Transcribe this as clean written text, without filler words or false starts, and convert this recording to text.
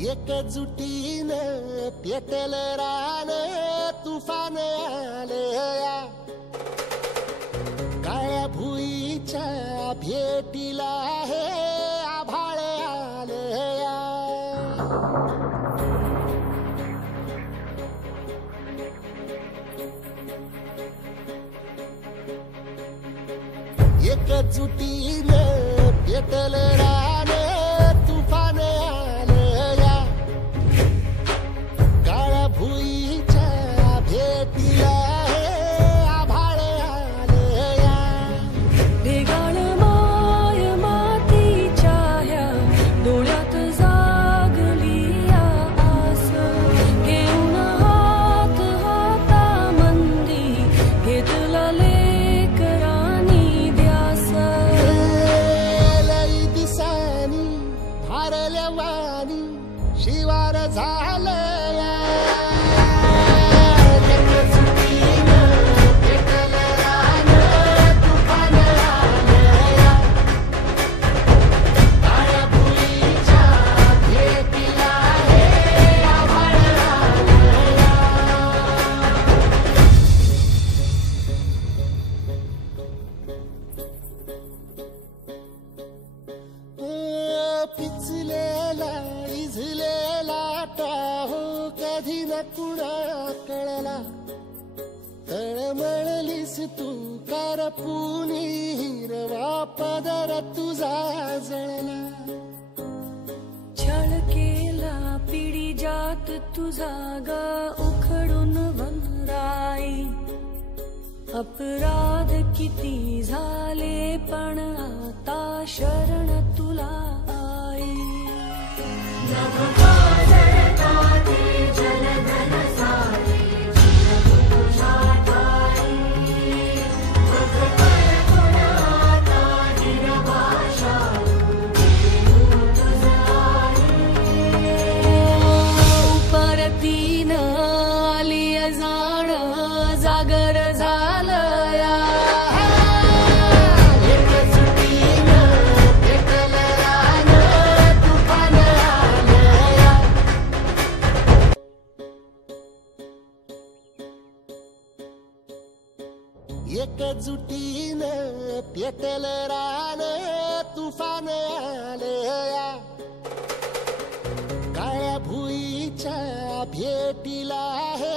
एकजुटीने पेटल रान तुफान आलया काळ्या भुईच्या भेटीला हे आभाळ आलया एकजुटीने पेटल रान तुफान आलया काळ्या भुईच्या भेटीला हे आभाळ आलया ढेगाळ माय मातीच्या ह्या डोळ्यात जागली आस घेऊन हात हातामंदी घेतला लेकरांनी ध्यास लई दिसानी भारल्या वाणी शिवार झालया एकजुटीने पेटल रान तुफान आलया काळ्या भुईच्या भेटीला हे आभाळ आलया पिचलेला इझलेला टाहो कधी न कुणा कळला तळमळलीस तू करपुनी हिरवा पदर तुझा जळला छळ केला पिढी जात तुझा ग उखडून वनराई अपराध किती झाले पण आता शरण तुला आई परतीन आली जाण जागर झालया एकजुटीने पेटल रान तुफान आलया एकजुटीने पेटल रान तुफान आलया काळ्या भुईच्या भेटीला हे